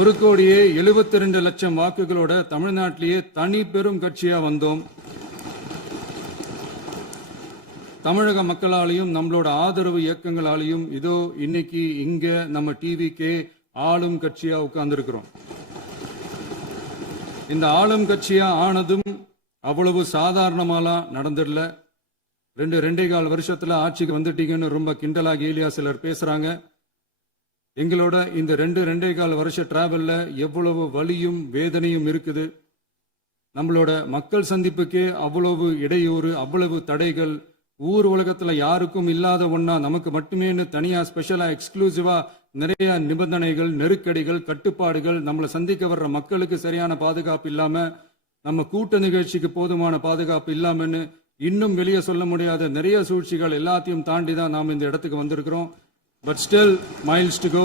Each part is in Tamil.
1,72,00,000 வாக்குகளோட தமிழ்நாட்டிலேயே தனி பெரும் கட்சியா வந்தோம். தமிழக மக்களாலையும் நம்மளோட ஆதரவு இயக்கங்களாலையும் இதோ இன்னைக்கு இங்க நம்ம டிவிக்கே ஆளும் கட்சியா உட்கார்ந்துருக்கிறோம். இந்த ஆளும் கட்சியா ஆனதும் அவ்வளவு சாதாரணமாலாம் நடந்துடல. 2.25 வருஷத்துல ஆட்சிக்கு வந்துட்டீங்கன்னு ரொம்ப கிண்டலா கேலியா சிலர் பேசுறாங்க. எங்களோட இந்த 2.25 வருஷ டிராவல்ல எவ்வளவு வலியும் வேதனையும் இருக்குது. நம்மளோட மக்கள் சந்திப்புக்கே அவ்வளவு இடையூறு, அவ்வளவு தடைகள், ஊர் உலகத்துல யாருக்கும் இல்லாத ஒன்னா நமக்கு மட்டுமேன்னு தனியா ஸ்பெஷலா எக்ஸ்க்ளூசிவா நிறைய நிபந்தனைகள், நெருக்கடிகள், கட்டுப்பாடுகள், நம்மளை சந்திக்க வர்ற மக்களுக்கு சரியான பாதுகாப்பு இல்லாம, நம்ம கூட்ட நிகழ்ச்சிக்கு போதுமான பாதுகாப்பு இல்லாமன்னு இன்னும் வெளியே சொல்ல முடியாத நிறைய சூழ்ச்சிகள் எல்லாத்தையும் தாண்டி தான் நாம் இந்த இடத்துக்கு வந்திருக்கிறோம். But still miles to go.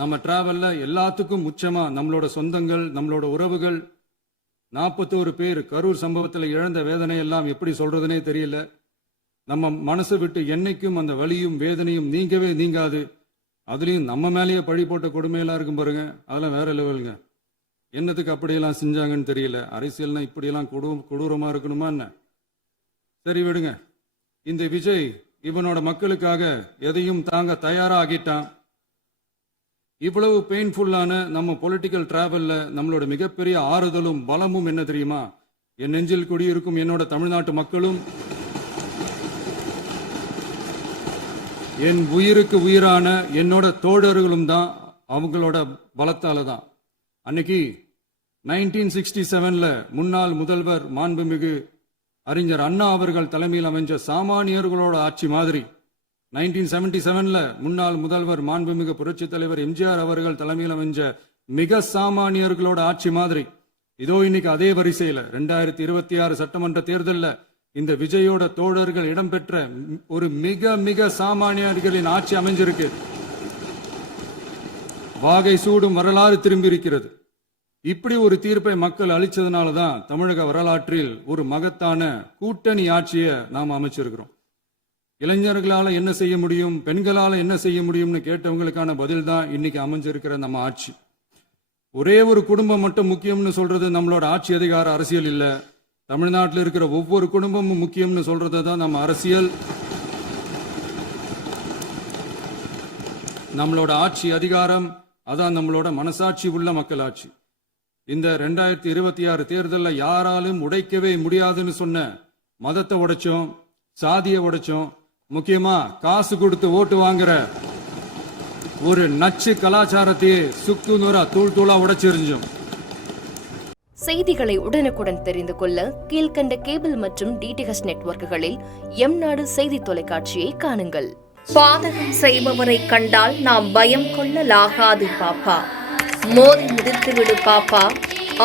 நம்ம டிராவல்ல எல்லாத்துக்கும் முச்சமா நம்மளோட சொந்தங்கள், நம்மளோட உறவுகள், 41 பேர் கரூர் சம்பவத்தில் இழந்த வேதனை எல்லாம் எப்படி சொல்றதுனே தெரியல. நம்ம மனசை விட்டு என்னைக்கும் அந்த வலியும் வேதனையும் நீங்கவே நீங்காது. அதுலயும் நம்ம மேலேயே பழி போட்ட கொடுமையெல்லாம் இருக்கும் பாருங்க, அதெல்லாம் வேற லெவலுங்க. என்னத்துக்கு அப்படியெல்லாம் செஞ்சாங்கன்னு தெரியல. அரசியல்னா இப்படியெல்லாம் கொடூரமா இருக்கணுமா என்ன? சரி விடுங்க. இந்த விஜய் இவனோட மக்களுக்காக எதையும் தாங்க தயாராகிட்டான். இவ்வளவு பெயின்ஃபுல்லான நம்ம பொலிட்டிக்கல் டிராவல்ல நம்மளோட மிகப்பெரிய ஆறுதலும் பலமும் என்ன தெரியுமா? என் நெஞ்சில் குடியிருக்கும் என்னோட தமிழ்நாட்டு மக்களும், என் உயிருக்கு உயிரான என்னோட தோழர்களும் தான். அவங்களோட பலத்தால தான். அன்னைக்கு 1967ல முன்னாள் முதல்வர் மாண்புமிகு அறிஞர் அண்ணா அவர்கள் தலைமையில் அமைஞ்ச சாமானியர்களோட ஆட்சி மாதிரி, 1977ல முன்னாள் முதல்வர் மாண்புமிகு புரட்சி தலைவர் எம்ஜிஆர் அவர்கள் தலைமையில் அமைஞ்ச மிக சாமானியர்களோட ஆட்சி மாதிரி, இதோ இன்னைக்கு அதே வரிசையில 2026 சட்டமன்ற தேர்தலில் இந்த விஜயோட தோழர்கள் இடம்பெற்ற ஒரு மிக மிக சாமானியர்களின் ஆட்சி அமைஞ்சிருக்கு. வாகை சூடும் வரலாறு திரும்பி இருக்கிறது. இப்படி ஒரு தீர்ப்பை மக்கள் அளிச்சதுனால தான் தமிழக வரலாற்றில் ஒரு மகத்தான கூட்டணி ஆட்சியை நாம் அமைச்சிருக்கிறோம். இளைஞர்களால என்ன செய்ய முடியும், பெண்களால என்ன செய்ய முடியும்னு கேட்டவங்களுக்கான பதில் தான் இன்னைக்கு அமைஞ்சிருக்கிற நம்ம ஆட்சி. ஒரே ஒரு குடும்பம் மட்டும் முக்கியம்னு சொல்றது நம்மளோட ஆட்சி அதிகார அரசியல் இல்ல. தமிழ்நாட்டில் இருக்கிற ஒவ்வொரு குடும்பமும் முக்கியம்னு சொல்றது தான் நம்ம அரசியல். நம்மளோட ஆட்சி அதிகாரம் அதான் நம்மளோட மனசாட்சி உள்ள மக்கள் ஆட்சி. இந்த 2026 தேர்தலில் யாராலும் உடைக்கவே முடியாதுன்னு சொன்ன மதத்தை உடைச்சோம், சாதியை உடைச்சோம், முக்கியமா காசு கொடுத்து ஓட்டு வாங்குற ஒரு நச்சு கலாச்சாரத்தையே சுக்கு நூறா தூள் தூளா உடைச்செறிஞ்சோம். செய்திகளை உடனுக்குடன் தெரிந்து கொள்ள கீழ்கண்ட கேபிள் மற்றும் டிடிஹெச் நெட்வொர்க்குகளில் எம்நாடு செய்தி தொலைக்காட்சியை காணுங்கள். பாதகம் செய்பவரை கண்டால் நாம் பயம் கொள்ளலாகாது பாப்பா. மோதி மிதித்து விடு பாப்பா,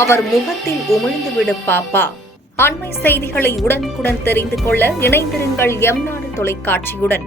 அவர் முகத்தில் உமிழ்ந்து விடு பாப்பா. அண்மை செய்திகளை உடனுக்குடன் தெரிந்து கொள்ள இணைந்திருங்கள் எம்நாடு தொலைக்காட்சியுடன்.